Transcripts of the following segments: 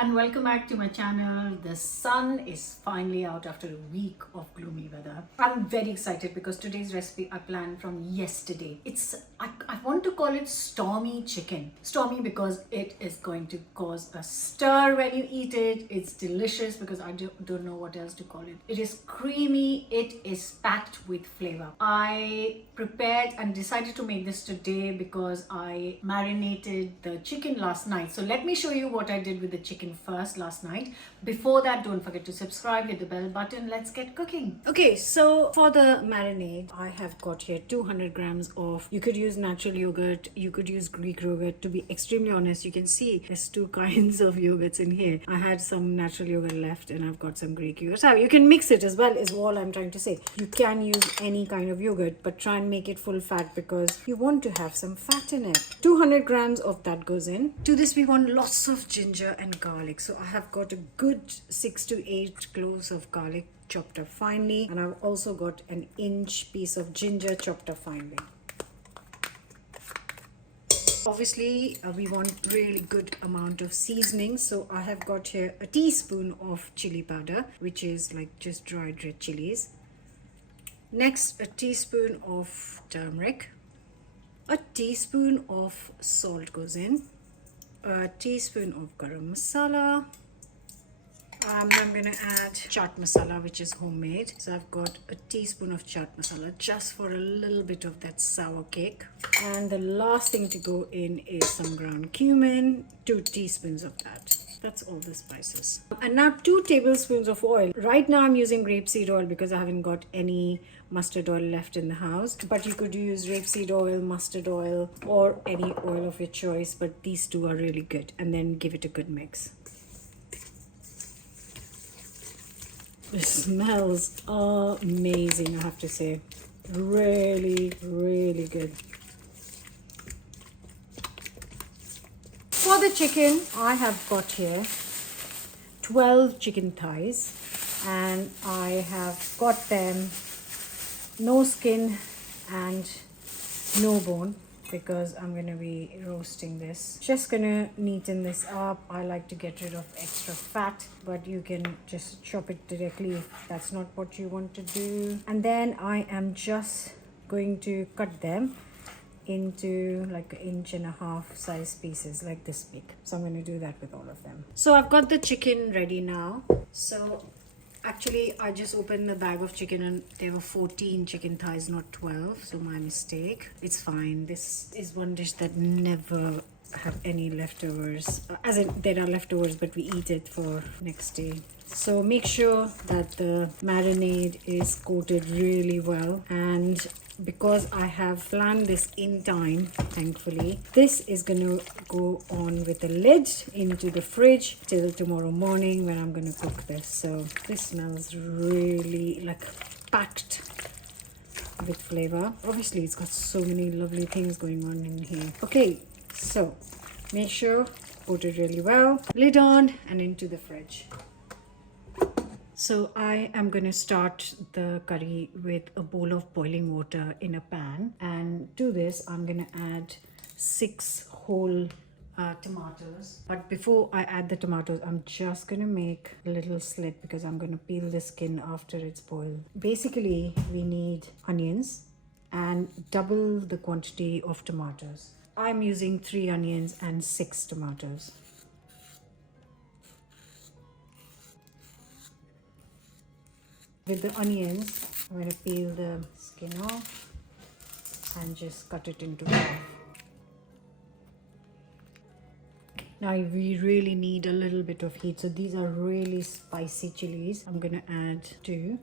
and welcome back to my channel. The sun is finally out after a week of gloomy weather. I'm very excited because today's recipe I planned from yesterday. I want to call it Stormy Chicken. Stormy because it is going to cause a stir when you eat it. It's delicious because I don't know what else to call it. It is creamy. It is packed with flavor. I prepared and decided to make this today because I marinated the chicken last night. So let me show you what I did with the chicken first last night. Before that, don't forget to subscribe, hit the bell button. Let's get cooking. Okay, so for the marinade, I have got here 200 grams of, you could use natural yogurt, you could use Greek yogurt. To be extremely honest, you can see there's two kinds of yogurts in here. I had some natural yogurt left and I've got some Greek yogurt. So you can mix it as well, is all I'm trying to say. You can use any kind of yogurt, but try and make it full fat because you want to have some fat in it. 200 grams of that goes in. To this we want lots of ginger and garlic. So I have got a good 6 to 8 cloves of garlic chopped up finely, and I've also got an inch piece of ginger chopped up finely. Obviously we want really good amount of seasoning, so I have got here a teaspoon of chili powder, which is like just dried red chilies. Next, a teaspoon of turmeric, a teaspoon of salt goes in, a teaspoon of garam masala. I'm going to add chaat masala, which is homemade. So I've got a teaspoon of chaat masala just for a little bit of that sour cake. And the last thing to go in is some ground cumin, 2 teaspoons of that. That's all the spices. And now 2 tablespoons of oil. Right now I'm using rapeseed oil because I haven't got any mustard oil left in the house. But you could use rapeseed oil, mustard oil, or any oil of your choice. But these two are really good. And then give it a good mix. It smells amazing, I have to say. Really, really good. For the chicken, I have got here 12 chicken thighs, and I have got them no skin and no bone because I'm going to be roasting this. Just going to neaten this up. I like to get rid of extra fat, but you can just chop it directly if that's not what you want to do. And then I am just going to cut them into like 1.5 inch size pieces, like this big. So I'm going to do that with all of them. So I've got the chicken ready now. So actually I just opened the bag of chicken and there were 14 chicken thighs, not 12, so my mistake. It's fine. This is one dish that never have any leftovers, as in there are leftovers, but we eat it for next day. So make sure that the marinade is coated really well, and because I have planned this in time, thankfully, this is going to go on with a lid into the fridge till tomorrow morning when I'm going to cook this. So this smells really like packed with flavor. Obviously it's got so many lovely things going on in here. Okay, so make sure coat it really well, lid on and into the fridge. So I am going to start the curry with a bowl of boiling water in a pan, and to this I'm going to add 6 whole tomatoes. But before I add the tomatoes, I'm just going to make a little slit because I'm going to peel the skin after it's boiled. Basically we need onions and double the quantity of tomatoes. I'm using 3 onions and 6 tomatoes. With the onions, I'm going to peel the skin off and just cut it into half. Now we really need a little bit of heat, so these are really spicy chilies. I'm going to add 2,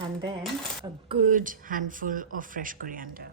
and then a good handful of fresh coriander.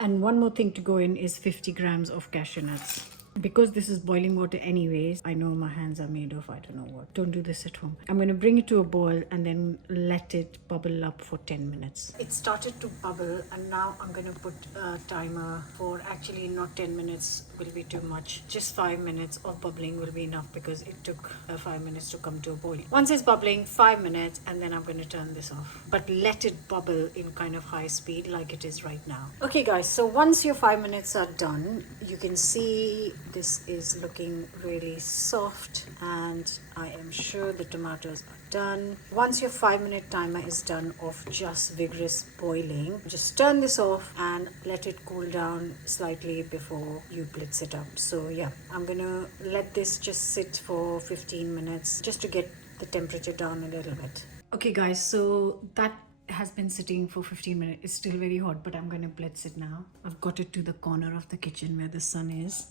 And one more thing to go in is 50 grams of cashew nuts. Because this is boiling water anyways, I know my hands are made of I don't know what. Don't do this at home. I'm going to bring it to a boil and then let it bubble up for 10 minutes. It started to bubble, and now I'm going to put a timer for, actually not 10 minutes will be too much. Just 5 minutes of bubbling will be enough because it took 5 minutes to come to a boil. Once it's bubbling, 5 minutes, and then I'm going to turn this off. But let it bubble in kind of high speed like it is right now. Okay guys, so once your 5 minutes are done, you can see this is looking really soft, and I am sure the tomatoes are done. Once your 5-minute timer is done of just vigorous boiling, just turn this off and let it cool down slightly before you blitz it up. So yeah, I'm gonna let this just sit for 15 minutes just to get the temperature down a little bit. Okay guys, so that has been sitting for 15 minutes. It's still very hot, but I'm going to blitz it now. I've got it to the corner of the kitchen where the sun is.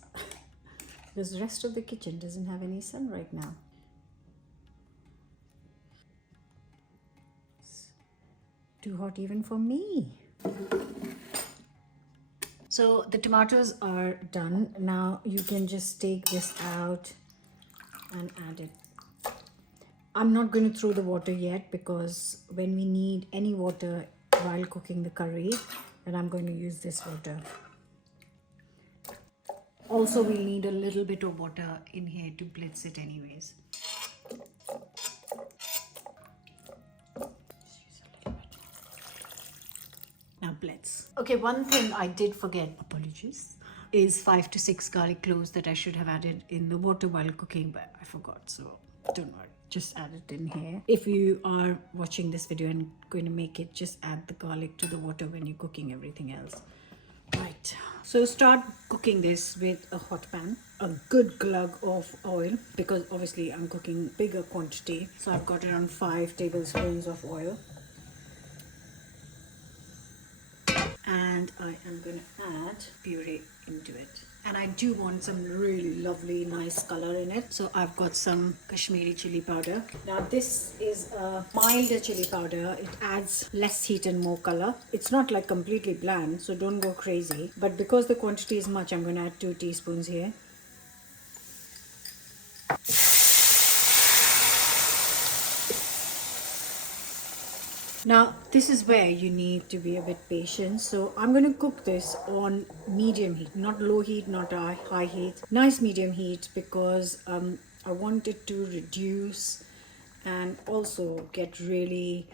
Because the rest of the kitchen doesn't have any sun right now. It's too hot even for me. So the tomatoes are done. Now you can just take this out and add it. I'm not going to throw the water yet, because when we need any water while cooking the curry, then I'm going to use this water. Also, we'll need a little bit of water in here to blitz it anyways. Now blitz. Okay, one thing I did forget, apologies, is 5 to 6 garlic cloves that I should have added in the water while cooking, but I forgot, so don't worry. Just add it in here. If you are watching this video and going to make it, just add the garlic to the water when you're cooking everything else. Right, so start cooking this with a hot pan, a good glug of oil, because obviously I'm cooking bigger quantity, so I've got around 5 tablespoons of oil. And I am going to add puree into it. And I do want some really lovely, nice color in it. So I've got some Kashmiri chili powder. Now this is a milder chili powder. It adds less heat and more color. It's not like completely bland, so don't go crazy. But because the quantity is much, I'm going to add 2 teaspoons here. Now this is where you need to be a bit patient. So I'm going to cook this on medium heat, not low heat, not high heat, nice medium heat, because I want it to reduce and also get really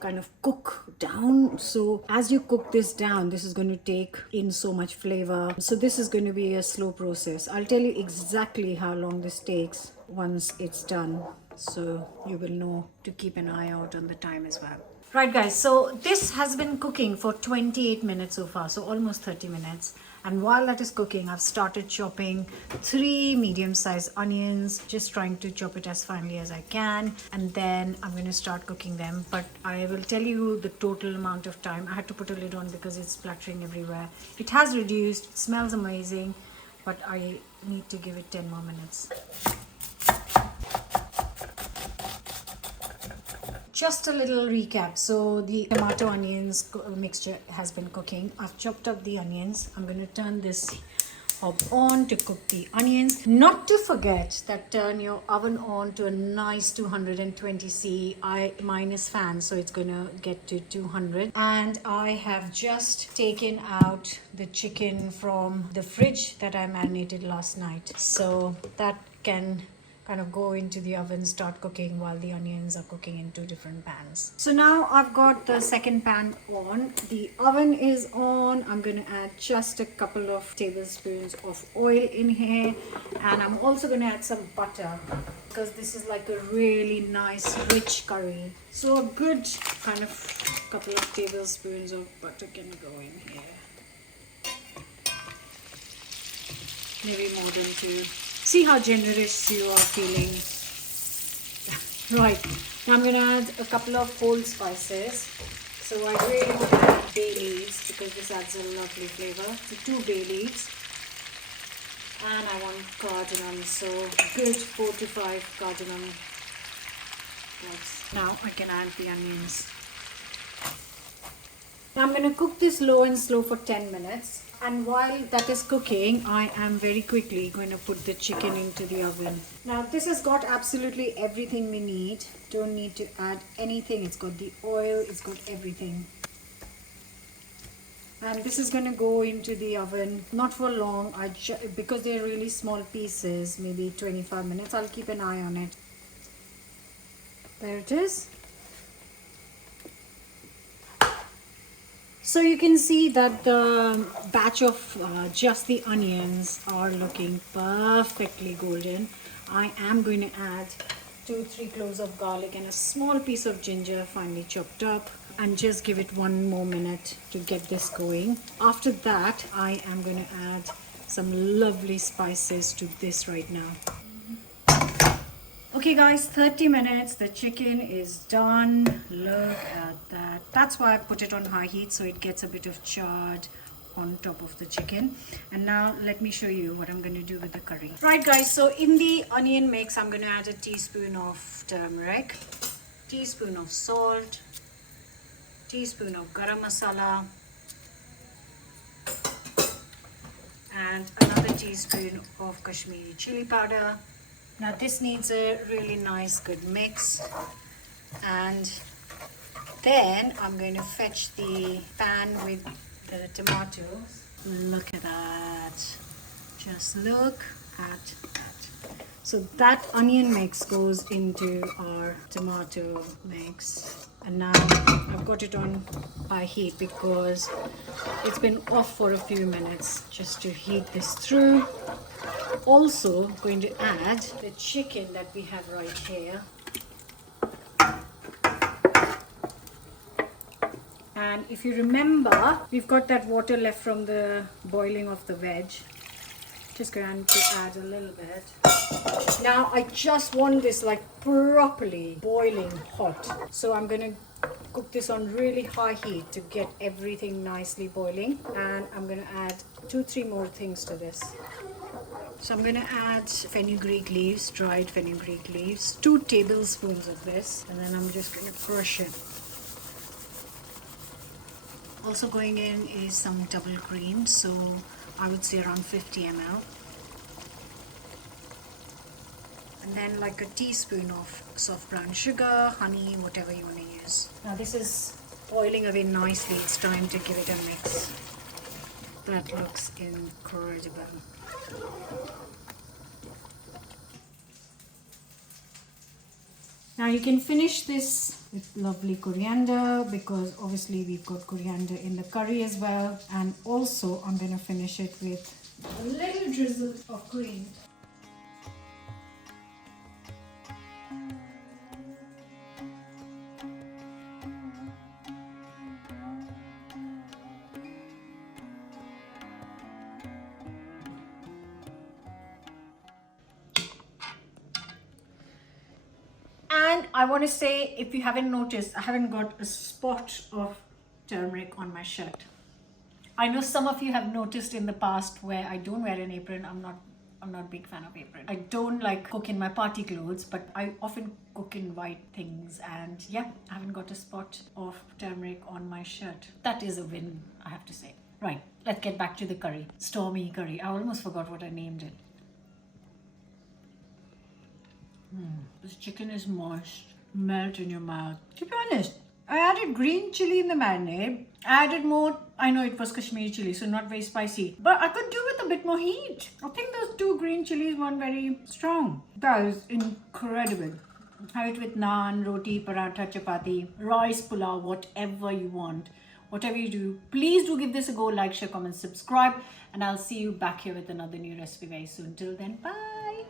kind of cook down. So as you cook this down, this is going to take in so much flavor. So this is going to be a slow process. I'll tell you exactly how long this takes once it's done, so you will know to keep an eye out on the time as well. Right guys, so this has been cooking for 28 minutes so far, so almost 30 minutes. And while that is cooking, I've started chopping 3 medium-sized onions, just trying to chop it as finely as I can. And then I'm going to start cooking them. But I will tell you the total amount of time. I had to put a lid on because it's splattering everywhere. It has reduced, it smells amazing, but I need to give it 10 more minutes. Just a little recap. So the tomato onions mixture has been cooking. I've chopped up the onions. I'm going to turn this hob on to cook the onions. Not to forget that turn your oven on to a nice 220C. Mine is fan, so it's going to get to 200. And I have just taken out the chicken from the fridge that I marinated last night. So that can kind of go into the oven, start cooking while the onions are cooking in 2 different pans. So now I've got the second pan on. The oven is on. I'm going to add just a couple of tablespoons of oil in here, and I'm also going to add some butter, because this is like a really nice rich curry. So a good kind of couple of tablespoons of butter can go in here. Maybe more than 2. See how generous you are feeling. Right, now I'm going to add a couple of whole spices. So I really want to add bay leaves, because this adds a lovely flavor. So 2 bay leaves. And I want cardamom, so good 4 to 5 cardamom cloves. Now I can add the onions. Now I'm going to cook this low and slow for 10 minutes. And while that is cooking, I am very quickly going to put the chicken into the oven. Now this has got absolutely everything we need. Don't need to add anything. It's got the oil, it's got everything. And this is going to go into the oven, not for long, because they're really small pieces, maybe 25 minutes. I'll keep an eye on it. There it is. So you can see that the batch of just the onions are looking perfectly golden. I am going to add 2-3 cloves of garlic and a small piece of ginger finely chopped up, and just give it one more minute to get this going. After that, I am going to add some lovely spices to this right now. Okay guys, 30 minutes, the chicken is done. Look at that. That's why I put it on high heat, so it gets a bit of charred on top of the chicken. And now let me show you what I'm going to do with the curry. Right guys, so in the onion mix, I'm going to add a teaspoon of turmeric, teaspoon of salt, teaspoon of garam masala, and another teaspoon of Kashmiri chili powder. Now this needs a really nice good mix, and then I'm going to fetch the pan with the tomatoes. Look at that. Just look at that. So that onion mix goes into our tomato mix. And now I've got it on high heat because it's been off for a few minutes just to heat this through. Also going to add the chicken that we have right here. And if you remember, we've got that water left from the boiling of the veg. Just going to add a little bit. Now I just want this like properly boiling hot. So I'm going to cook this on really high heat to get everything nicely boiling. And I'm going to add 2-3 more things to this. So I'm going to add fenugreek leaves, dried fenugreek leaves, 2 tablespoons of this, and then I'm just going to crush it. Also going in is some double cream, so I would say around 50 ml. And then like a teaspoon of soft brown sugar, honey, whatever you want to use. Now this is boiling away nicely. It's time to give it a mix. That looks incredible. Now you can finish this with lovely coriander, because obviously we've got coriander in the curry as well. And also I'm going to finish it with a little drizzle of cream. And I want to say, if you haven't noticed, I haven't got a spot of turmeric on my shirt. I know some of you have noticed in the past where I don't wear an apron. I'm not a big fan of apron. I don't like cook in my party clothes, but I often cook in white things, and yeah, I haven't got a spot of turmeric on my shirt. That is a win, I have to say. Right, let's get back to the curry. Stormy curry. I almost forgot what I named it. This chicken is moist, melt in your mouth. To be honest, I added green chili in the marinade. I added more, I know it was Kashmiri chili, so not very spicy. But I could do with a bit more heat. I think those 2 green chilies weren't very strong. That is incredible. Have it with naan, roti, paratha, chapati, rice, pulao, whatever you want. Whatever you do, please do give this a go. Like, share, comment, subscribe. And I'll see you back here with another new recipe very soon. Till then, bye.